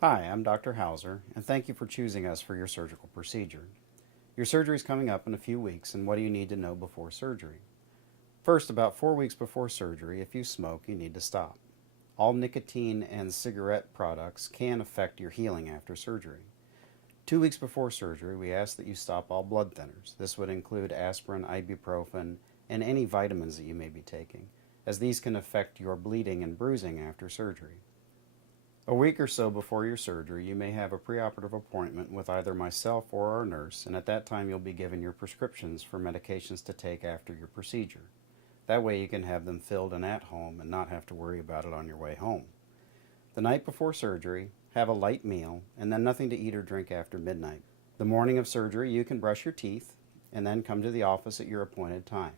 Hi, I'm Dr. Hauser, and thank you for choosing us for your surgical procedure. Your surgery is coming up in a few weeks, and what do you need to know before surgery? First, about 4 weeks before surgery, if you smoke, you need to stop. All nicotine and cigarette products can affect your healing after surgery. 2 weeks before surgery, we ask that you stop all blood thinners. This would include aspirin, ibuprofen, and any vitamins that you may be taking, as these can affect your bleeding and bruising after surgery. A week or so before your surgery, you may have a preoperative appointment with either myself or our nurse, and at that time you'll be given your prescriptions for medications to take after your procedure. That way you can have them filled and at home and not have to worry about it on your way home. The night before surgery, have a light meal and then nothing to eat or drink after midnight. The morning of surgery, you can brush your teeth and then come to the office at your appointed time.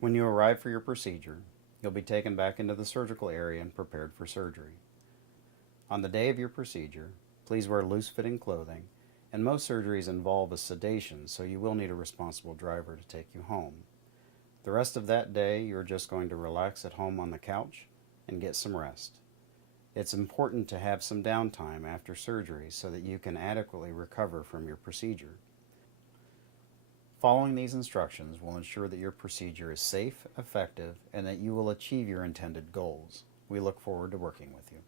When you arrive for your procedure, you'll be taken back into the surgical area and prepared for surgery. On the day of your procedure, please wear loose-fitting clothing, and most surgeries involve a sedation, so you will need a responsible driver to take you home. The rest of that day, you're just going to relax at home on the couch and get some rest. It's important to have some downtime after surgery so that you can adequately recover from your procedure. Following these instructions will ensure that your procedure is safe, effective, and that you will achieve your intended goals. We look forward to working with you.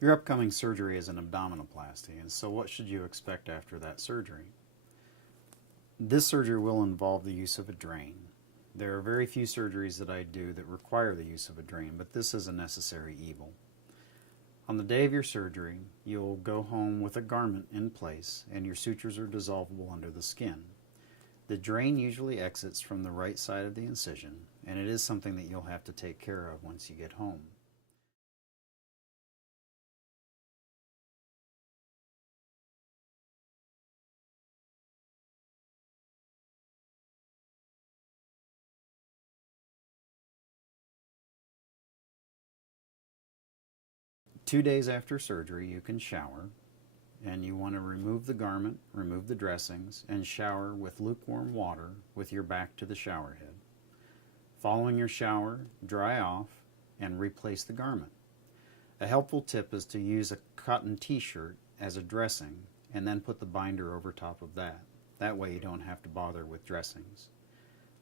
Your upcoming surgery is an abdominoplasty, and so what should you expect after that surgery? This surgery will involve the use of a drain. There are very few surgeries that I do that require the use of a drain, but this is a necessary evil. On the day of your surgery, you'll go home with a garment in place, and your sutures are dissolvable under the skin. The drain usually exits from the right side of the incision, and it is something that you'll have to take care of once you get home. 2 days after surgery, you can shower, and you want to remove the garment, remove the dressings, and shower with lukewarm water with your back to the shower head. Following your shower, dry off and replace the garment. A helpful tip is to use a cotton t-shirt as a dressing and then put the binder over top of that. That way you don't have to bother with dressings.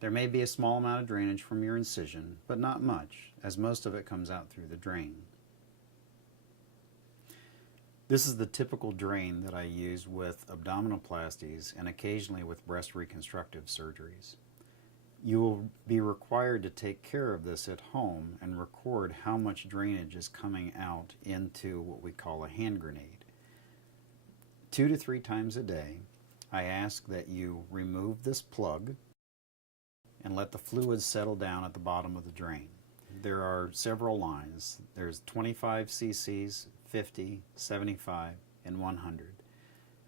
There may be a small amount of drainage from your incision, but not much, as most of it comes out through the drain. This is the typical drain that I use with abdominoplasties and occasionally with breast reconstructive surgeries. You will be required to take care of this at home and record how much drainage is coming out into what we call a hand grenade. 2 to 3 times a day, I ask that you remove this plug and let the fluid settle down at the bottom of the drain. There are several lines. There's 25 cc's, 50, 75, and 100.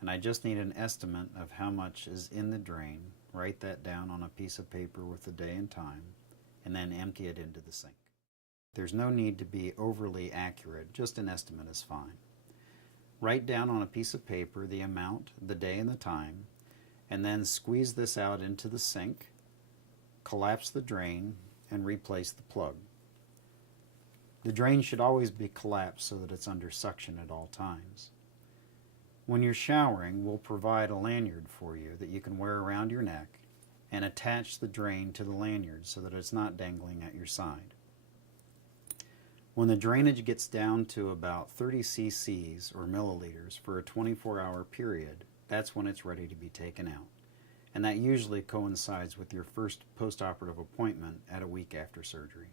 And I just need an estimate of how much is in the drain. Write that down on a piece of paper with the day and time, and then empty it into the sink. There's no need to be overly accurate, just an estimate is fine. Write down on a piece of paper the amount, the day, and the time, and then squeeze this out into the sink, collapse the drain, and replace the plug. The drain should always be collapsed so that it's under suction at all times. When you're showering, we'll provide a lanyard for you that you can wear around your neck and attach the drain to the lanyard so that it's not dangling at your side. When the drainage gets down to about 30 cc's or milliliters for a 24-hour period, that's when it's ready to be taken out. And that usually coincides with your first post-operative appointment at a week after surgery.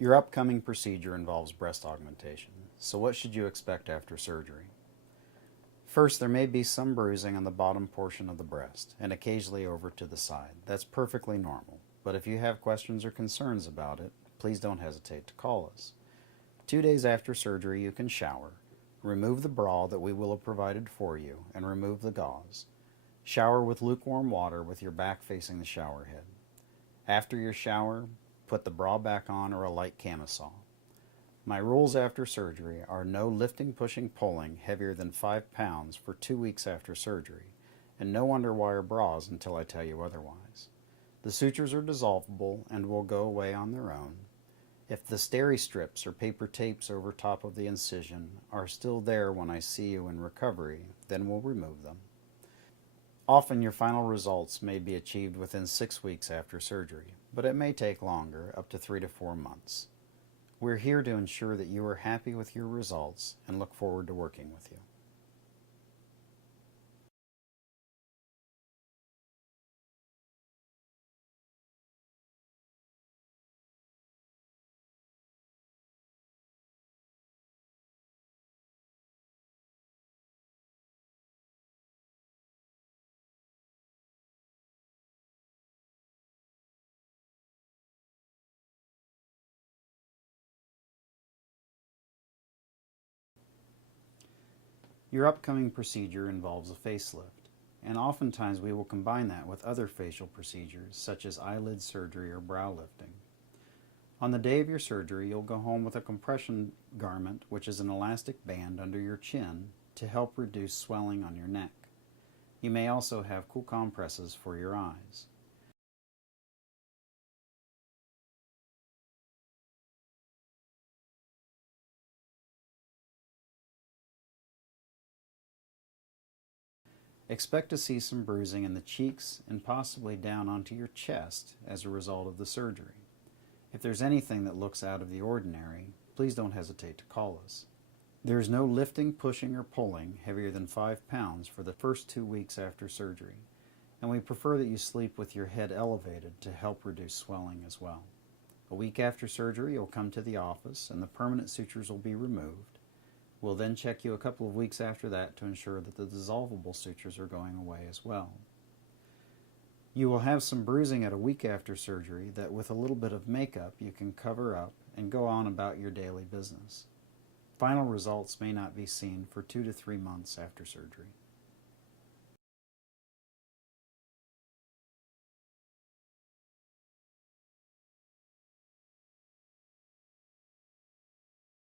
Your upcoming procedure involves breast augmentation, so what should you expect after surgery? First, there may be some bruising on the bottom portion of the breast and occasionally over to the side. That's perfectly normal, but if you have questions or concerns about it, please don't hesitate to call us. 2 days after surgery, you can shower, remove the bra that we will have provided for you, and remove the gauze. Shower with lukewarm water with your back facing the shower head. After your shower, put the bra back on or a light camisole. My rules after surgery are no lifting, pushing, pulling heavier than 5 pounds for 2 weeks after surgery, and no underwire bras until I tell you otherwise. The sutures are dissolvable and will go away on their own. If the steri strips or paper tapes over top of the incision are still there when I see you in recovery, then we'll remove them. Often your final results may be achieved within 6 weeks after surgery, but it may take longer, up to 3 to 4 months. We're here to ensure that you are happy with your results and look forward to working with you. Your upcoming procedure involves a facelift, and oftentimes we will combine that with other facial procedures such as eyelid surgery or brow lifting. On the day of your surgery, you'll go home with a compression garment, which is an elastic band under your chin to help reduce swelling on your neck. You may also have cool compresses for your eyes. Expect to see some bruising in the cheeks and possibly down onto your chest as a result of the surgery. If there's anything that looks out of the ordinary, please don't hesitate to call us. There is no lifting, pushing, or pulling heavier than 5 pounds for the first 2 weeks after surgery, and we prefer that you sleep with your head elevated to help reduce swelling as well. A week after surgery, you'll come to the office and the permanent sutures will be removed. We'll then check you a couple of weeks after that to ensure that the dissolvable sutures are going away as well. You will have some bruising at a week after surgery that with a little bit of makeup you can cover up and go on about your daily business. Final results may not be seen for 2 to 3 months after surgery.